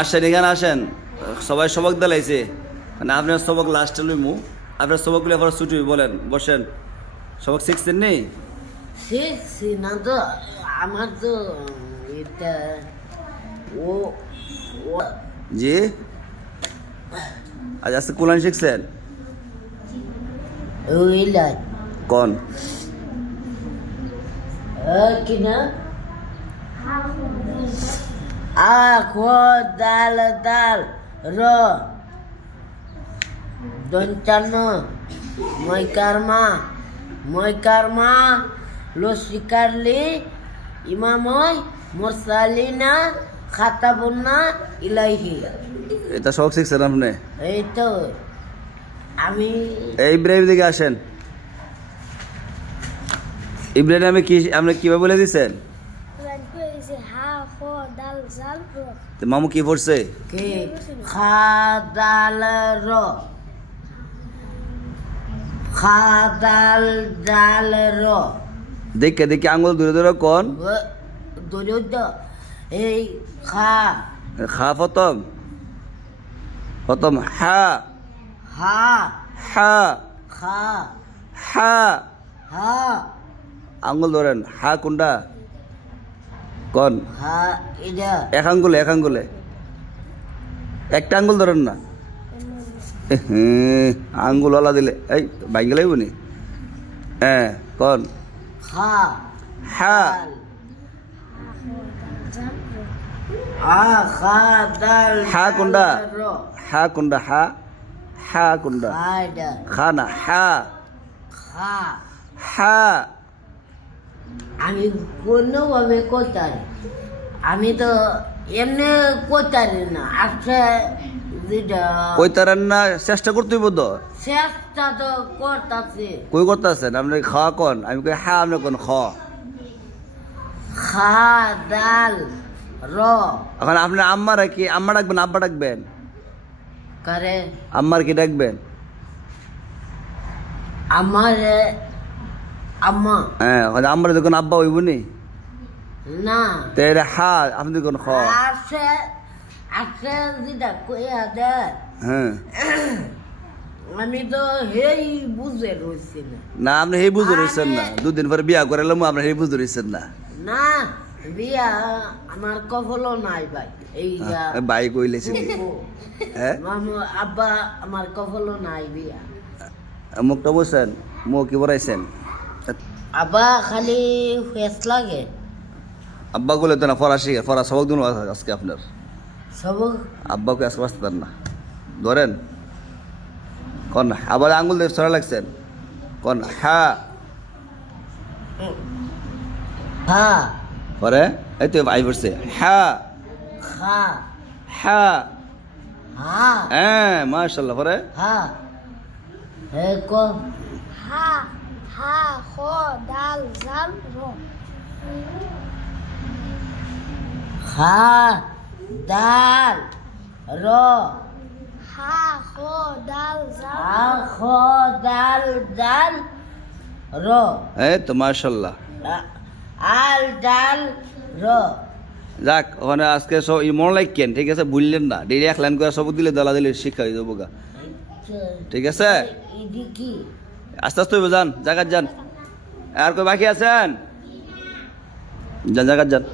আসেন এখানে আসেন। সবাই সবক দিলাইছে। মানে আপনার সবক লাস্টে লইমু। আপনার সবকগুলো আবার ছুটি বলেন। বসেন। সবক শিখছেন নি? শিখছি না তো আমার তো এটা ও জি? আজ আজকে কোরআন শিখছেন? কোন? কিনা আখো দাল দাল র। দন্তান্ন মই কারমা মই কারমা লসি কারলি ইমাময় মোরসালিনা খাতাবুন্না ইলাইহি। এটা সবক শিখছেন আপনি? এই তো আমি এই ইব্রাহিম দিকে আসেন। ইব্রাহিম আমি কি আপনি কীভাবে বলে দিছেন মামু কি পড়ছে? কে? খাদাল র। খাদাল ডাল র। দেখে দেখে আঙুল দূরে দূরে কোন? দরিদ্র এই খা। খা প্রথম। প্রথম হা। হা। হা। খা। হা। হা। আঙুল ধরেন। হা কোনটা? কোন। হা এটা। এক আঙ্গুলে এক আঙ্গুলে। একটা আঙ্গুল ধরেন না। হুম, আঙ্গুল ওলা দিলে। এই বাইক গেলে নি? হ্যাঁ কোন। খা হা হা খা হা কোনটা হা কোনটা হা হা কোনটা খা না হা খা হা আমি কোনোভাবে কোথায়? আমি তো এমনি কোথায় না আচ্ছা তারেন না চেষ্টা করতেই বোধ চেষ্টা তো করতেছে। কই করতেছেন? আপনি খাওয়া কোন? আমি কই হা আপনি কোন খ। খা ডাল র। এখন আপনি আম্মা কি আম্মা ডাকবেন আব্বা ডাকবেন? করে? আম্মার কি ডাকবেন? আমার আম্মা। হ্যাঁ আম্মার যখন আব্বা হইব নি। না তো এটা হা আপনি কোন খ আছে আছে যেটা কইয়া দে হ্যাঁ। আমি তো হেই বুঝে রয়েছি না। না আপনি সেই বুঝতে রয়েছেন না। দুদিন পরে বিয়া করে এলাম আপনি সেই বুঝতে রয়েছেন না। না বিয়া আমার কফলও নাই ভাই। এই ভাই কইলেছেন হ্যাঁ? মামু আব্বা আমার কফলও নাই বিয়া। মুখটা বসেন মুখ কি বড়াইছেন? আব্বা খালি ফেস লাগে। আব্বা বলে তো না ফরা শিখে ফরা সবক দিন আজকে আপনার। সব আব্বাকে আজকে বাঁচতেন না। ধরেন কন আবার আঙ্গুল দিয়ে সরা লাগছেন কন হ্যাঁ হা। পরে এই তো আই পড়ছে হ্যাঁ খা। হ্যাঁ হা। হ্যাঁ মাশাল্লাহ পরে। হা। হে ক Ha, Ha, Ho, Dal, Sal, Ro. খা দাল র Ha, Ho, Dal, Sal, আখ দাল দাল র এই তো মাশাল্লাহ আ- আল ডাল র যাক ওখানে আজকে সব ই মনে লাগকেন ঠিক আছে? বুঝলেন না। ডেলি এক লাইন করে সব দিলে দলা দিলে শিক্ষা হয়ে যাব গা। ঠিক আছে? আস্তে আস্তে যান জাগাত যান। আর কই বাকি আছেন? যান জাগাত যান।